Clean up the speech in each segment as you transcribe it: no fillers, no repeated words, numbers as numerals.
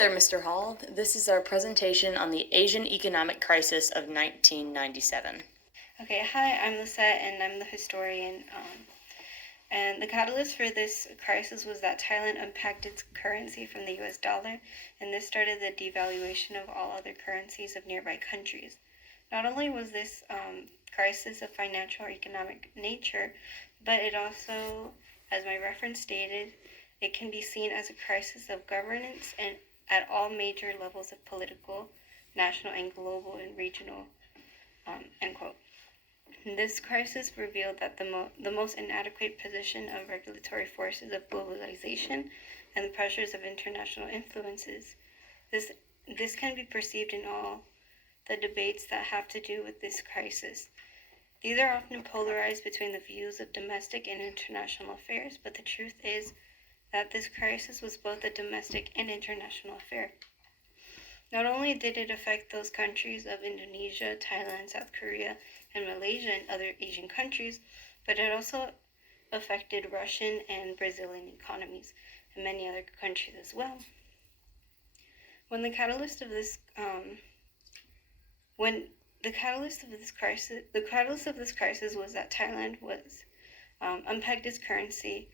There, Mr. Hall. This is our presentation on the Asian economic crisis of 1997. Okay, hi, I'm Lisette and I'm the historian. And the catalyst for this crisis was that Thailand unpacked its currency from the US dollar, and this started the devaluation of all other currencies of nearby countries. Not only was this crisis of financial or economic nature, but it also, as my reference stated, it can be seen as a crisis of governance and at all major levels of political, national, and global and regional, end quote. This crisis revealed that the most inadequate position of regulatory forces of globalization and the pressures of international influences. This can be perceived in all the debates that have to do with this crisis. These are often polarized between the views of domestic and international affairs, but the truth is that this crisis was both a domestic and international affair. Not only did it affect those countries of Indonesia, Thailand, South Korea, and Malaysia and other Asian countries, but it also affected Russian and Brazilian economies and many other countries as well. When the catalyst of this crisis was that Thailand was unpegged its currency,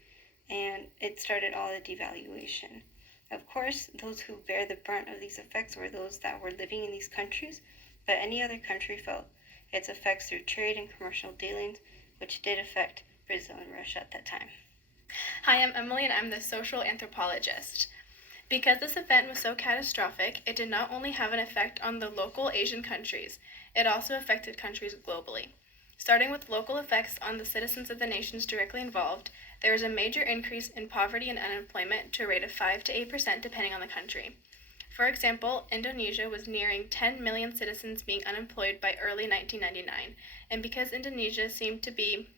and it started all the devaluation. Of course, those who bear the brunt of these effects were those that were living in these countries, but any other country felt its effects through trade and commercial dealings, which did affect Brazil and Russia at that time. Hi, I'm Emily and I'm the social anthropologist. Because this event was so catastrophic, it did not only have an effect on the local Asian countries, it also affected countries globally. Starting with local effects on the citizens of the nations directly involved, there was a major increase in poverty and unemployment to a rate of 5 to 8% depending on the country. For example, Indonesia was nearing 10 million citizens being unemployed by early 1999, and because Indonesia seemed to be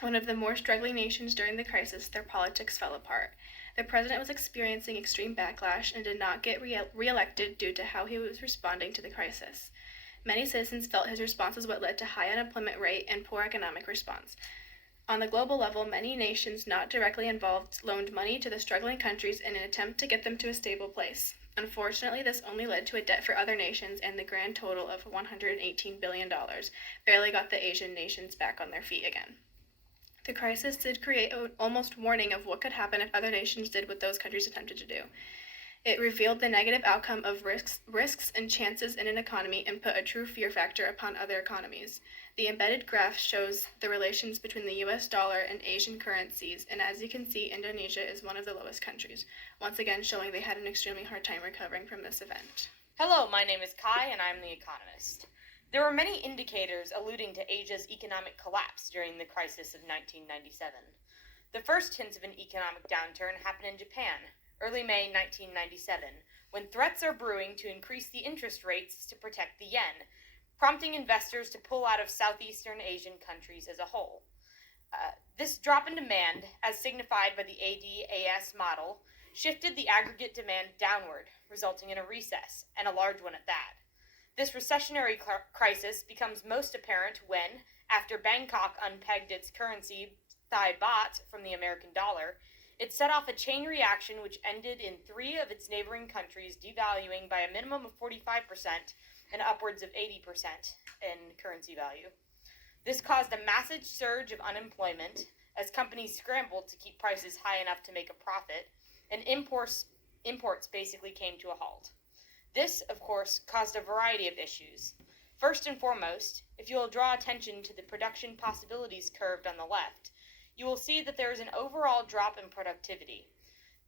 one of the more struggling nations during the crisis, their politics fell apart. The president was experiencing extreme backlash and did not get re-elected due to how he was responding to the crisis. Many citizens felt his response was what led to high unemployment rate and poor economic response. On the global level, many nations not directly involved loaned money to the struggling countries in an attempt to get them to a stable place. Unfortunately, this only led to a debt for other nations, and the grand total of $118 billion barely got the Asian nations back on their feet again. The crisis did create an almost warning of what could happen if other nations did what those countries attempted to do. It revealed the negative outcome of risks and chances in an economy and put a true fear factor upon other economies. The embedded graph shows the relations between the US dollar and Asian currencies, and as you can see, Indonesia is one of the lowest countries, once again showing they had an extremely hard time recovering from this event. Hello, my name is Kai and I'm the economist. There were many indicators alluding to Asia's economic collapse during the crisis of 1997. The first hints of an economic downturn happened in Japan, early May 1997, when threats are brewing to increase the interest rates to protect the yen, prompting investors to pull out of Southeastern Asian countries as a whole. This drop in demand, as signified by the ADAS model, shifted the aggregate demand downward, resulting in a recess, and a large one at that. This recessionary crisis becomes most apparent when, after Bangkok unpegged its currency, Thai baht, from the American dollar, it set off a chain reaction which ended in 3 of its neighboring countries devaluing by a minimum of 45% and upwards of 80% in currency value. This caused a massive surge of unemployment as companies scrambled to keep prices high enough to make a profit, and imports basically came to a halt. This, of course, caused a variety of issues. First and foremost, if you will draw attention to the production possibilities curved on the left, you will see that there is an overall drop in productivity.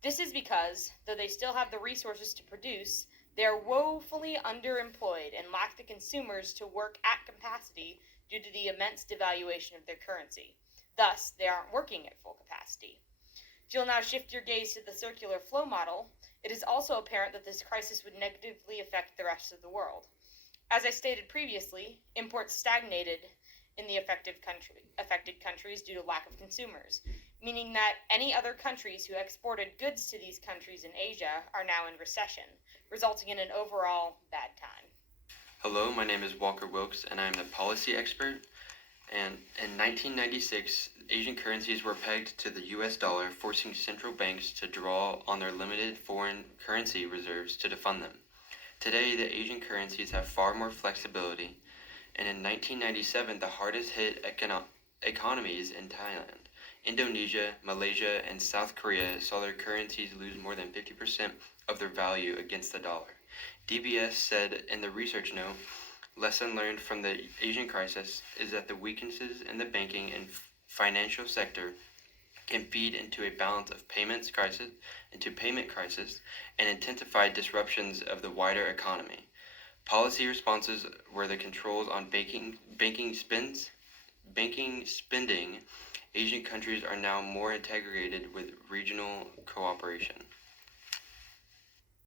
This is because, though they still have the resources to produce, they are woefully underemployed and lack the consumers to work at capacity due to the immense devaluation of their currency. Thus, they aren't working at full capacity. If you'll now shift your gaze to the circular flow model, it is also apparent that this crisis would negatively affect the rest of the world. As I stated previously, imports stagnated in the affected countries due to lack of consumers, meaning that any other countries who exported goods to these countries in Asia are now in recession, resulting in an overall bad time. Hello, my name is Walker Wilkes, and I am the policy expert. And in 1996, Asian currencies were pegged to the US dollar, forcing central banks to draw on their limited foreign currency reserves to defund them. Today, the Asian currencies have far more flexibility, and in 1997, the hardest hit economies in Thailand, Indonesia, Malaysia, and South Korea saw their currencies lose more than 50% of their value against the dollar. DBS said in the research note, lesson learned from the Asian crisis is that the weaknesses in the banking and financial sector can feed into a balance of payment crisis and intensify disruptions of the wider economy. Policy responses were the controls on banking spending. Asian countries are now more integrated with regional cooperation.